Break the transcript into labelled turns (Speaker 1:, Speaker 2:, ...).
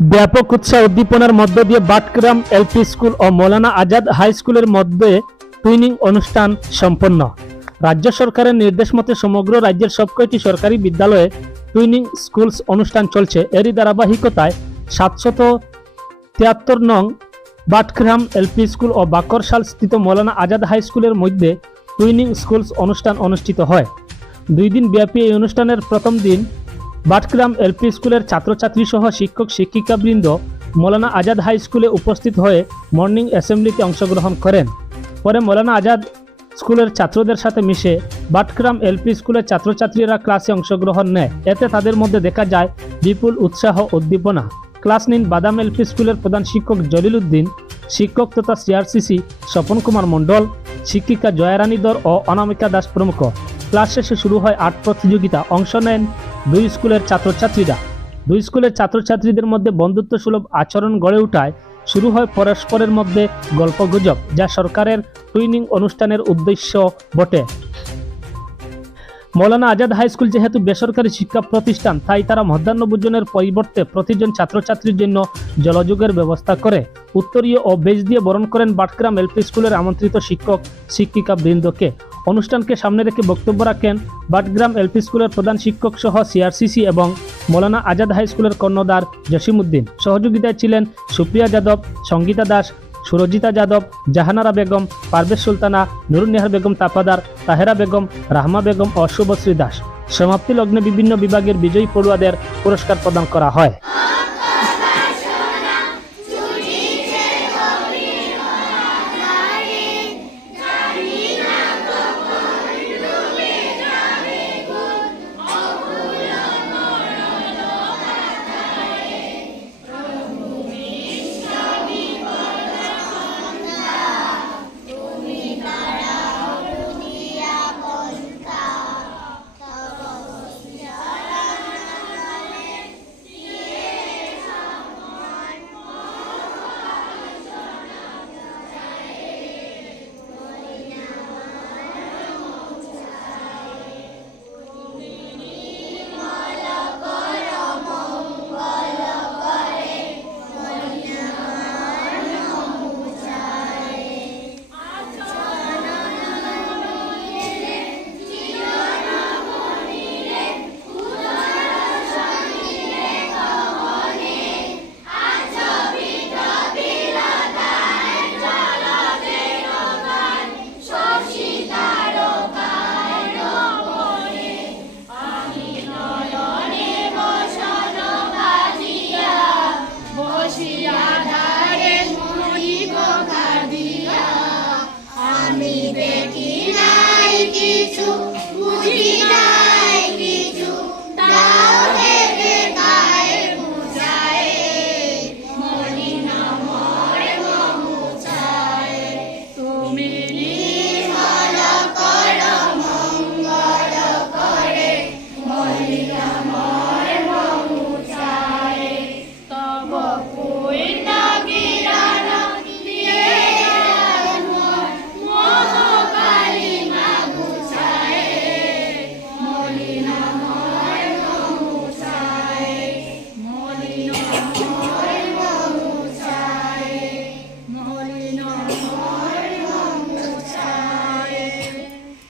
Speaker 1: ব্যাপক উৎসাহ উদ্দীপনার মধ্য দিয়ে বাটগ্রাম এলপি স্কুল ও মৌলানা আজাদ হাই স্কুলের মধ্যে টুইনিং অনুষ্ঠান সম্পন্ন। রাজ্য সরকারের নির্দেশ মতে সমগ্র রাজ্যের সবকয়টি সরকারি বিদ্যালয়ে টুইনিং স্কুলস অনুষ্ঠান চলছে। এরই ধারাবাহিকতায় সাতশত তিয়াত্তর নং বাটগ্রাম এলপি স্কুল ও বাকরশাল স্থিত মৌলানা আজাদ হাই স্কুলের মধ্যে টুইনিং স্কুলস অনুষ্ঠান অনুষ্ঠিত হয়। দুই দিন ব্যাপী এই অনুষ্ঠানের প্রথম দিন বাটগ্রাম এলপি স্কুলের ছাত্রছাত্রী সহ শিক্ষক শিক্ষিকাবৃন্দ মৌলানা আজাদ হাই স্কুলে উপস্থিত হয়ে মর্নিং অ্যাসেম্বলিতে অংশগ্রহণ করেন। পরে মৌলানা আজাদ স্কুলের ছাত্রদের সাথে মিশে বাটগ্রাম এলপি স্কুলের ছাত্রছাত্রীরা ক্লাসে অংশগ্রহণ নেয়। এতে তাদের মধ্যে দেখা যায় বিপুল উৎসাহ উদ্দীপনা। ক্লাস নিন বাদাম এলপি স্কুলের প্রধান শিক্ষক জলিল উদ্দিন, শিক্ষক তথা সিআরসিসি স্বপন কুমার মণ্ডল, শিক্ষিকা জয়ারানী দর ও অনামিকা দাস প্রমুখ। ক্লাস শেষে শুরু হয় আর্ট প্রতিযোগিতা। অংশ নেন দুই স্কুলের ছাত্রছাত্রীরা। দুই স্কুলের ছাত্রছাত্রীদের মধ্যে বন্ধুত্ব সুলভ আচরণ গড়ে ওঠায় শুরু হয় পরস্পরের মধ্যে গল্পগুজব, যা সরকারের টুইনিং অনুষ্ঠানের উদ্দেশ্য বটে। মৌলানা আজাদ হাই স্কুল যেহেতু বেসরকারি শিক্ষা প্রতিষ্ঠান, তাই তারা মধ্যাহ্নভোজনের পরিবর্তে প্রতিজন ছাত্রছাত্রীর জন্য জলযোগের ব্যবস্থা করে। উত্তরীয় ও বেজ দিয়ে বরণ করেন বাটগ্রাম এলপি স্কুলের আমন্ত্রিত শিক্ষক শিক্ষিকা বৃন্দকে অনুষ্ঠানকে সামনে রেখে বক্তব্য রাখেন বাটগ্রাম এলপি স্কুলের প্রধান শিক্ষক সহ সিআরসিসি এবং মৌলানা আজাদ হাই স্কুলের কর্ণধার জসিমউদ্দিন। সহযোগিতায় ছিলেন সুপ্রিয়া যাদব, সঙ্গীতা দাস, সুরজিতা যাদব, জাহানারা বেগম, পারভেজ সুলতানা নুরুন্নেহার বেগম তাপাদার, তাহেরা বেগম, রাহমা বেগম ও শুভশ্রী দাস। সমাপ্তি লগ্নে বিভিন্ন বিভাগের বিজয়ী পড়ুয়াদের পুরস্কার প্রদান করা হয়।
Speaker 2: Три!